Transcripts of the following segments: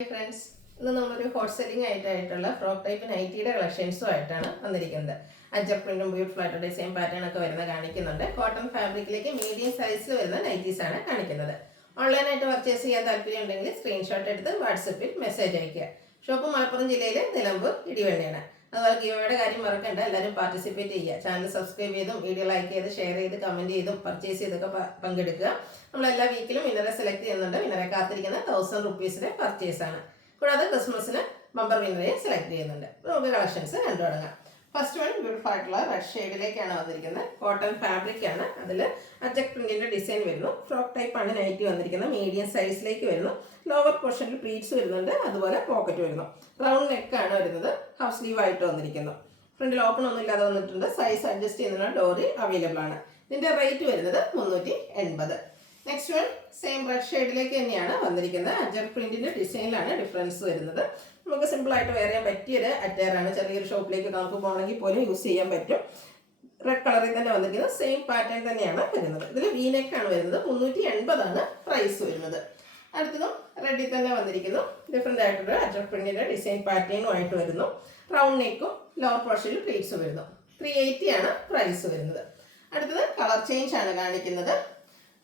Friends, ഇന്ന് നമ്മളൊരു hot selling ആയിട്ടുള്ള ഫ്രോക്ക് ടൈപ്പ് നൈറ്റിയുടെ കളക്ഷൻസും ആയിട്ടാണ് വന്നിരിക്കുന്നത്. അജർ പ്രിന്റും ബ്യൂട്ടിഫുൾ ആയിട്ട് ഡിസൈൻ പാറ്റേൺ ഒക്കെ വരുന്ന കാണിക്കുന്നുണ്ട്. കോട്ടൺ ഫാബ്രിക്കിലേക്ക് മീഡിയം സൈസിൽ വരുന്ന നൈറ്റീസ് ആണ് കാണിക്കുന്നത്. ഓൺലൈനായിട്ട് പർച്ചേസ് ചെയ്യാൻ താല്പര്യം ഉണ്ടെങ്കിൽ സ്ക്രീൻഷോട്ട് എടുത്ത് വാട്സപ്പിൽ മെസ്സേജ് അയയ്ക്കുക. ഷോപ്പ് മലപ്പുറം ജില്ലയിലെ നിലമ്പൂർ ഇടിവണ്ടിയാണ്. അതുപോലെ ഗീവയുടെ കാര്യം മറക്കണ്ട, എല്ലാവരും പാർട്ടിസിപ്പേറ്റ് ചെയ്യുക. ചാനൽ സബ്സ്ക്രൈബ് ചെയ്തും വീഡിയോ ലൈക്ക് ചെയ്ത് ഷെയർ ചെയ്ത് കമൻറ്റ് ചെയ്തും പർച്ചേസ് ചെയ്തൊക്കെ പങ്കെടുക്കുക. നമ്മളെല്ലാ വീക്കിലും വിന്നറെ സെലക്ട് ചെയ്യുന്നുണ്ട്. വിന്നറെ കാത്തിരിക്കുന്ന 1000 റുപ്പീസിൻ്റെ പർച്ചേസാണ്. കൂടാതെ ക്രിസ്മസിന് ബമ്പർ വിന്നറെ സെലക്ട് ചെയ്യുന്നുണ്ട്. നമുക്ക് കളക്ഷൻസ് കണ്ടു തുടങ്ങാം. ഫസ്റ്റ് വൺ ബ്യൂട്ടിഫുൾ ആയിട്ടുള്ള റെഡ് ഷെയ്ഡിലേക്കാണ് വന്നിരിക്കുന്നത്. കോട്ടൺ ഫാബ്രിക് ആണ്. അതിൽ അജക് പ്രിന്റിന്റെ ഡിസൈൻ വരുന്നു. ഫ്രോക്ക് ടൈപ്പ് ആണ് നൈറ്റി വന്നിരിക്കുന്നത്. മീഡിയം സൈസിലേക്ക് വരുന്നു. ലോവർ പോർഷനിൽ പ്ലീറ്റ്സ് വരുന്നുണ്ട്. അതുപോലെ പോക്കറ്റ് വരുന്നു. റൗണ്ട് നെക്ക് ആണ് വരുന്നത്. ഹാഫ് സ്ലീവ് ആയിട്ട് വന്നിരിക്കുന്നു. ഫ്രണ്ടിൽ ഓപ്പൺ ഒന്നും ഇല്ലാതെ വന്നിട്ടുണ്ട്. സൈസ് അഡ്ജസ്റ്റ് ചെയ്യുന്ന ഡോറി അവൈലബിൾ ആണ്. ഇതിന്റെ റേറ്റ് വരുന്നത് 380. നെക്സ്റ്റ് വൺ സെയിം റെഡ് ഷെയ്ഡിലേക്ക് തന്നെയാണ് വന്നിരിക്കുന്നത്. അജർ പ്രിന്റിന്റെ ഡിസൈനിലാണ് ഡിഫറൻസ് വരുന്നത്. നമുക്ക് സിമ്പിൾ ആയിട്ട് വെയർ ചെയ്യാൻ പറ്റിയൊരു അറ്റയറാണ്. ചെറിയൊരു ഷോപ്പിലേക്ക് നമുക്ക് പോകണമെങ്കിൽ പോലും യൂസ് ചെയ്യാൻ പറ്റും. റെഡ് കളറിൽ തന്നെ വന്നിരിക്കുന്നത്. സെയിം പാറ്റേൺ തന്നെയാണ് വരുന്നത്. ഇതിൽ വീനെക്ക് ആണ് വരുന്നത്. 380 ആണ് പ്രൈസ് വരുന്നത്. അടുത്തതും റെഡിൽ തന്നെ വന്നിരിക്കുന്നു. ഡിഫറെൻ്റ് ആയിട്ടൊരു അജർ പ്രിന്റിന്റെ ഡിസൈൻ പാറ്റേണും ആയിട്ട് വരുന്നു. റൗണ്ട് നെക്കും ലോവർ പോർഷനിൽ പ്ലീറ്റ്സ് വരുന്നു. 380 ആണ് പ്രൈസ് വരുന്നത്. അടുത്തത് കളർ ചേഞ്ച് ആണ് കാണിക്കുന്നത്.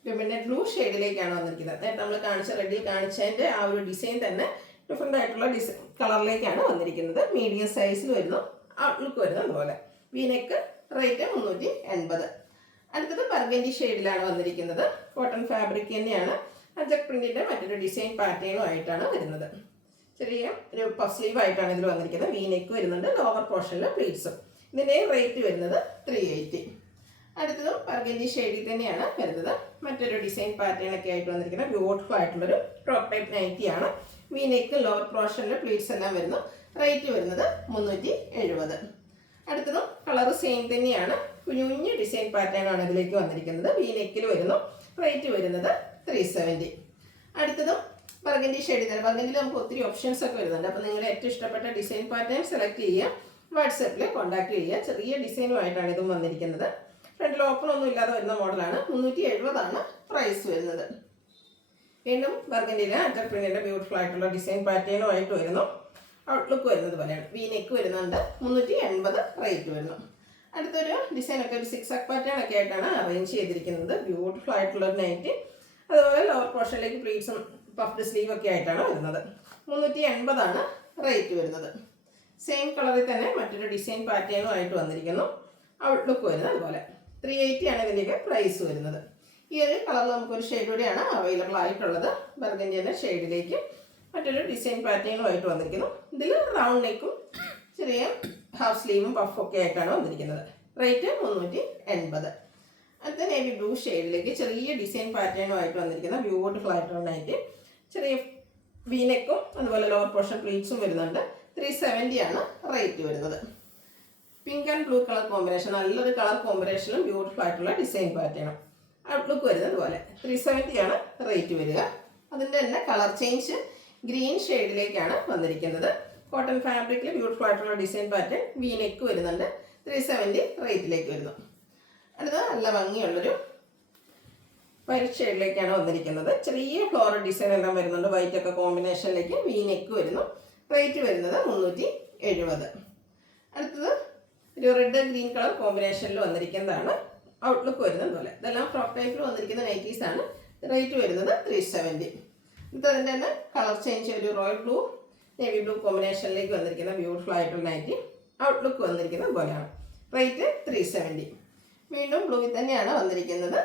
പിന്നെ ബ്ലൂ ഷെയ്ഡിലേക്കാണ് വന്നിരിക്കുന്നത്. നേരത്തെ നമ്മൾ കാണിച്ച റെഡിൽ കാണിച്ചതിൻ്റെ ആ ഒരു ഡിസൈൻ തന്നെ ഡിഫറെൻ്റ് ആയിട്ടുള്ള കളറിലേക്കാണ് വന്നിരിക്കുന്നത്. മീഡിയം സൈസിൽ വരുന്നു. ഔട്ട്ലുക്ക് വരുന്നത് അതുപോലെ. V-neck rate 380. അടുത്തത് ബർഗൻഡി ഷെയ്ഡിലാണ് വന്നിരിക്കുന്നത്. കോട്ടൺ ഫാബ്രിക് തന്നെയാണ്. അജക് പ്രിന്റിന്റെ മറ്റൊരു ഡിസൈൻ പാറ്റേണും ആയിട്ടാണ് വരുന്നത്. ചെറിയ ഒരു പഫ് സ്ലീവ് ആയിട്ടാണ് ഇതിൽ വന്നിരിക്കുന്നത്. വീനെക്ക് വരുന്നുണ്ട്. ലോവർ പോർഷനിൽ പ്ലീറ്റ്സും. ഇതിൻ്റെ റേറ്റ് വരുന്നത് 380. അടുത്തതും ബർഗൻഡി ഷെയ്ഡിൽ തന്നെയാണ് വരുന്നത്. മറ്റൊരു ഡിസൈൻ പാറ്റേൺ ഒക്കെ ആയിട്ട് വന്നിരിക്കുന്നത്. ബ്യൂട്ടിഫുൾ ആയിട്ടുള്ളൊരു ഫ്രോക്ക് ടൈപ്പ് നൈറ്റിയാണ്. വീനെക്ക് ലോവർ പോർഷനിൽ പ്ലീറ്റ്സ് എല്ലാം വരുന്നു. റേറ്റ് വരുന്നത് 370. അടുത്തതും കളർ സെയിം തന്നെയാണ്. കുഞ്ഞു ഡിസൈൻ പാറ്റേൺ ആണ് ഇതിലേക്ക് വന്നിരിക്കുന്നത്. വീനെക്കിൽ വരുന്നു. റേറ്റ് വരുന്നത് 370. അടുത്തതും ബർഗൻഡി ഷെയ്ഡിൽ തന്നെ. ബർഗൻഡിയിൽ നമുക്ക് ഒത്തിരി ഓപ്ഷൻസ് ഒക്കെ വരുന്നുണ്ട്. അപ്പോൾ നിങ്ങളുടെ ഏറ്റവും ഇഷ്ടപ്പെട്ട ഡിസൈൻ പാറ്റേൺ സെലക്ട് ചെയ്യുക. വാട്സപ്പിൽ കോൺടാക്ട് ചെയ്യുക. ചെറിയ ഡിസൈനുമായിട്ടാണ് ഇതും വന്നിരിക്കുന്നത്. ഫ്രണ്ടിൽ ഓപ്പൺ ഒന്നും ഇല്ലാതെ വരുന്ന മോഡലാണ്. 370 ആണ് പ്രൈസ് വരുന്നത്. വീണ്ടും ബർഗൻഡിയിലെ അജർ പ്രിന്റിന്റെ ബ്യൂട്ടിഫുൾ ആയിട്ടുള്ള ഡിസൈൻ പാറ്റേണും ആയിട്ട് വരുന്നു. ഔട്ട്ലുക്ക് വരുന്നത് പോലെയാണ്. വീനെക്ക് വരുന്നുണ്ട്. 380 റേറ്റ് വരുന്നു. അടുത്തൊരു ഡിസൈൻ ഒക്കെ ഒരു സിക്സ് പാറ്റേൺ ഒക്കെ ആയിട്ടാണ് അറേഞ്ച് ചെയ്തിരിക്കുന്നത്. ബ്യൂട്ടിഫുൾ ആയിട്ടുള്ള ഒരു നൈറ്റ്. അതുപോലെ ലോവർ പോർഷനിലേക്ക് പ്ലീറ്റ്സും പഫ്ഡ് സ്ലീവ് ഒക്കെ ആയിട്ടാണ് വരുന്നത്. 380 ആണ് റേറ്റ് വരുന്നത്. സെയിം കളറിൽ തന്നെ മറ്റൊരു ഡിസൈൻ പാറ്റേണും ആയിട്ട് വന്നിരിക്കുന്നു. ഔട്ട്ലുക്ക് വരുന്നത് അതുപോലെ. 380 ആണ് ഇതിൻ്റെയൊക്കെ പ്രൈസ് വരുന്നത്. ഈ ഒരു കളർ നമുക്കൊരു ഷെയ്ഡ് കൂടിയാണ് അവൈലബിൾ ആയിട്ടുള്ളത്. ബർഗൻഡിയുടെ ഷെയ്ഡിലേക്ക് മറ്റൊരു ഡിസൈൻ പാറ്റേണും ആയിട്ട് വന്നിരിക്കുന്നു. ഇതിൽ റൗണ്ട് നെക്കും ചെറിയ ഹാഫ് സ്ലീവും പഫൊക്കെ ആയിട്ടാണ് വന്നിരിക്കുന്നത്. റേറ്റ് 380. അടുത്ത നേവി ബ്ലൂ ഷെയ്ഡിലേക്ക് ചെറിയ ഡിസൈൻ പാറ്റേണും ആയിട്ട് വന്നിരിക്കുന്ന ബ്യൂട്ടിഫുൾ ആയിട്ടുള്ളതായിട്ട് ചെറിയ വീനെക്കും അതുപോലെ ലോവർ പോർഷൻ പ്ലീറ്റ്സും വരുന്നുണ്ട്. 370 ആണ് റേറ്റ് വരുന്നത്. Pink and blue colour combination, നല്ലൊരു കളർ കോമ്പിനേഷനും ബ്യൂട്ടിഫുൾ ആയിട്ടുള്ള ഡിസൈൻ പാറ്റേണും. ഔട്ട്ലുക്ക് വരുന്നത് പോലെ. 370 ആണ് റേറ്റ് വരിക. അതിൻ്റെ തന്നെ കളർ ചേഞ്ച് ഗ്രീൻ ഷെയ്ഡിലേക്കാണ് വന്നിരിക്കുന്നത്. കോട്ടൺ ഫാബ്രിക്കിൽ ബ്യൂട്ടിഫുൾ ആയിട്ടുള്ള ഡിസൈൻ പാറ്റേൺ. വീനെക്ക് വരുന്നുണ്ട്. 370 റേറ്റിലേക്ക് വരുന്നു. അടുത്ത നല്ല ഭംഗിയുള്ളൊരു വൈറ്റ് ഷെയ്ഡിലേക്കാണ് വന്നിരിക്കുന്നത്. ചെറിയ ഫ്ലോറൽ ഡിസൈൻ എല്ലാം വരുന്നുണ്ട്. വൈറ്റ് ഒക്കെ കോമ്പിനേഷനിലേക്ക് വീനെക്ക് വരുന്നു. റേറ്റ് വരുന്നത് 370. അടുത്തത് ഒരു റെഡ് ഗ്രീൻ കളർ കോമ്പിനേഷനിൽ വന്നിരിക്കുന്നതാണ്. ഔട്ട്ലുക്ക് വരുന്നത് പോലെ. ഇതെല്ലാം ഫ്രോക്ക് ടൈപ്പിൽ വന്നിരിക്കുന്ന നൈറ്റീസ് ആണ്. റേറ്റ് വരുന്നത് 370. ഇത് അതിൻ്റെ തന്നെ കളർ ചേഞ്ച് ഒരു റോയൽ ബ്ലൂ നേവി ബ്ലൂ കോമ്പിനേഷനിലേക്ക് വന്നിരിക്കുന്ന ബ്യൂട്ടിഫുൾ ആയിട്ടുള്ള നൈറ്റി. ഔട്ട്ലുക്ക് വന്നിരിക്കുന്നത് പോലെയാണ്. റേറ്റ് 370. വീണ്ടും ബ്ലൂവിൽ തന്നെയാണ് വന്നിരിക്കുന്നത്.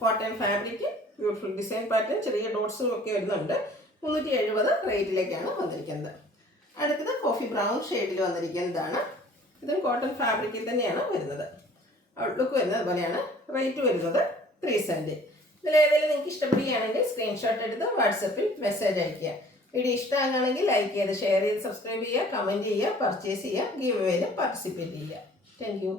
Cotton fabric beautiful design pattern. ചെറിയ ഡോട്ട്സും ഒക്കെ വരുന്നുണ്ട്. 370 റേറ്റിലേക്കാണ് വന്നിരിക്കുന്നത്. അടുത്തത് കോഫി ബ്രൗൺ ഷെയ്ഡിൽ വന്നിരിക്കുന്നതാണ്. ഇതും കോട്ടൺ ഫാബ്രിക്കിൽ തന്നെയാണ് വരുന്നത്. ഔട്ട്ലുക്ക് വരുന്നത് പോലെയാണ്. റേറ്റ് വരുന്നത് 370. ഇതിലേതെങ്കിലും നിങ്ങൾക്ക് ഇഷ്ടപ്പെടുകയാണെങ്കിൽ സ്ക്രീൻഷോട്ട് എടുത്ത് വാട്സപ്പിൽ മെസ്സേജ് അയയ്ക്കുക. വീഡിയോ ഇഷ്ടമാകുകയാണെങ്കിൽ ലൈക്ക് ചെയ്ത് ഷെയർ ചെയ്ത് സബ്സ്ക്രൈബ് ചെയ്യുക, കമൻറ്റ് ചെയ്യുക, പർച്ചേസ് ചെയ്യുക, ഗീവ് അവേയിൽ പാർട്ടിസിപ്പേറ്റ് ചെയ്യുക. Thank you.